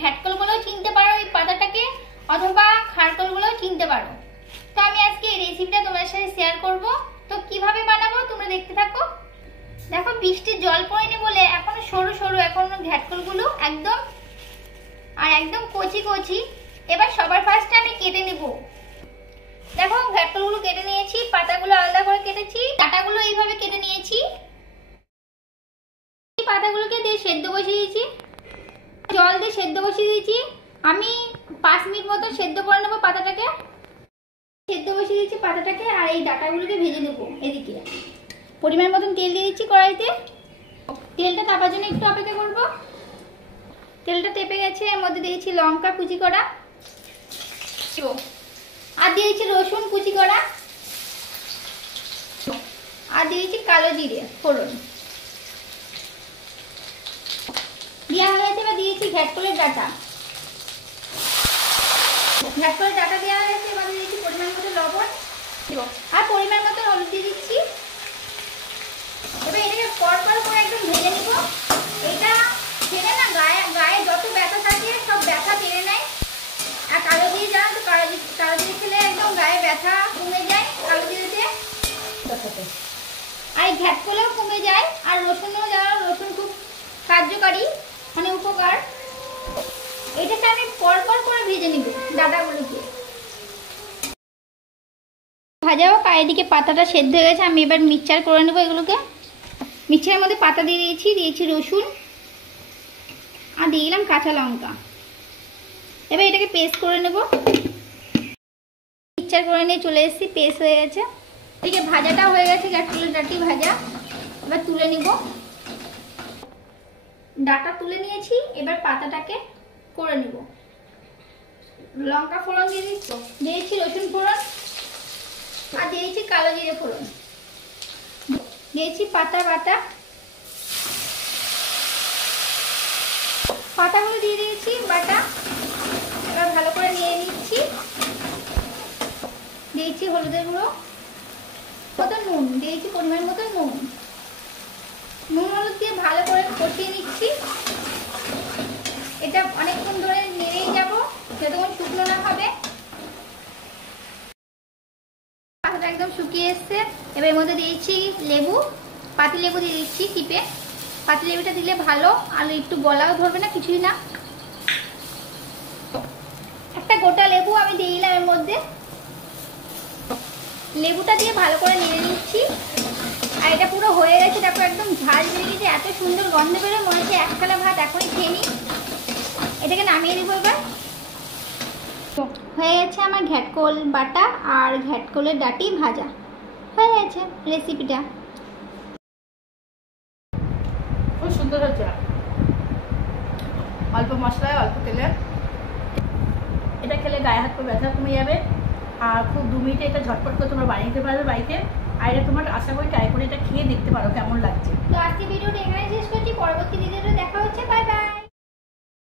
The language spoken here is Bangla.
ঘ্যাটকলগুলোও চিনতে পারো এই পাতাটাকে, অথবা খারকলগুলোও চিনতে পারো। তো আমি আজকে এই রেসিপিটা তোমাদের সাথে শেয়ার করব। তো কিভাবে বানাবো তোমরা দেখতে থাকো। দেখো বৃষ্টির জল পড়েনি বলে এখনো সরু সরু এখনো ঘ্যাটকলগুলো একদম কচি কচি। এবার সবার ফার্স্টে আমি কেটে নেব। দেখো ঘ্যাটকলগুলো কেটে নিয়েছি, পাতাগুলো আলাদা করে কেটেছি, ডাঁটাগুলো এইভাবে কেটে নিয়েছি। পাতাগুলোকে দিয়ে সেদ্ধ বসিয়ে দিয়েছি, জল দিয়ে সেদ্ধ বসিয়ে দিয়েছি। আমি 5 মিনিট মতো সেদ্ধ করে নেবো পাতাটাকে। সেদ্ধ বসিয়ে দিয়েছি পাতাটাকে, আর এই ডাঁটাগুলোকে ভেজে নেবো। এদিকে পরিমাণ মতন তেল দিয়ে দিচ্ছি কড়াইতে। তেলটা তাপার জন্য একটু অপেক্ষা করবো। তেলটা তেপে গেছে, এর মধ্যে দিয়েছি লঙ্কা কুচি করা, আর দিয়েছি রসুন কুচি করা, আর দিয়েছি কালো জিরে ফোড়ন দেওয়া হয়ে গেছে। এবার দিয়েছি ঘ্যাটকলের ডাঁটা। ঘ্যাটকলের ডাঁটা দেওয়া হয়ে গেছে। এবার দিয়েছি পরিমাণ মতো লবণ আর পরিমাণ মতো হলুদ দিয়ে দিচ্ছি। এবার এটাকে পরপর করে একদম ভেজে নিব। এটা ছেড়ে না গায়ে যত ব্যথা থাকে সব ব্যথা টেনে নেয়। আর কালো জিরে জানো তো, কালো জিরে খেলে একদম গায়ে ব্যথা কমে যায় কালো জিরেতে। আর ঘ্যাটকলেও কমে যায়। আর রসুনও জানো, রসুন খুব কার্যকারী, মানে উপকার। এটাকে আমি পরপর করে ভেজে নিব ডাঁটাগুলোকে। ভাজা হোক, আর এদিকে পাতাটা সেদ্ধ হয়ে গেছে। আমি এবার মিক্সচার করে নেবো এগুলোকে। মিক্সচারের মধ্যে পাতা দিয়ে দিয়েছি রসুন, আর দিয়ে দিলাম কাঁচা লঙ্কা। এবার এটাকে পেস্ট করে নেব। মিক্সচার করে নিয়ে চলে এসেছি, পেস্ট হয়ে গেছে। এদিকে ভাজাটা হয়ে গেছে, ঘ্যাটকলের ডাঁটি ভাজা। এবার তুলে নিব। ডাঁটা তুলে নিয়েছি, এবার পাতাটাকে করে নিব। লঙ্কা ফোড়ন দিয়েছি রসুন ফোড়ন, আর দিয়েছি কালো জিরে ফোড়ন, দিয়েছি পাতা বাটা। পাতাগুলো দিয়ে দিয়েছি বাটা। এবার ভালো করে নিয়ে নিচ্ছি। দিয়েছি হলুদের গুঁড়ো, নুন দিয়েছি পরিমাণ মতো নুন হলুদ দিয়ে ভালো করে কষিয়ে নিচ্ছি। এটা অনেকক্ষণ ধরে নেড়েই যাব যতক্ষণ শুকনো না হবে। পাতাটা একদম শুকিয়ে এসছে। এবার এর মধ্যে দিয়েছি লেবু, পাতি লেবু দিয়ে দিচ্ছি টিপে। পাতি লেবুটা দিলে ভালো, আলু একটু গলাও ধরবে না, কিছুই না। একটা গোটা লেবু আমি দিয়ে দিলাম এর মধ্যে। লেবুটা দিয়ে ভালো করে নেড়ে নিচ্ছি। আর এটা পুরো হয়ে গেছে। দেখো একদম ঝাল বেরিয়ে গেছে, এত সুন্দর গন্ধ বেরোয়, মনে হচ্ছে এক থালা ভাত এখনই খেয়ে নিই। এটাকে নামিয়ে দেবো এবার। হয়ে গেছে আমার ঘ্যাটকল বাটা আর ঘ্যাটকলের ডাঁটি ভাজা। হয়ে গেছে রেসিপিটা। খুব সুন্দর হচ্ছে, অল্প মশলায় অল্প তেলে। এটা খেলে গায়ে হাত পা ব্যথা কমে যাবে। আর খুব 2 মিনিটে এটা ঝটপট করে তোমরা বানিয়ে নিতে পারবে বাড়িতে। আর এটা তোমার আশা করি ট্রাই করে এটা খেয়ে দেখতে পারো কেমন লাগছে। তো আজকে ভিডিওটা এখানে শেষ করছি। পরবর্তী ভিডিওতে দেখা হচ্ছে। Bye bye.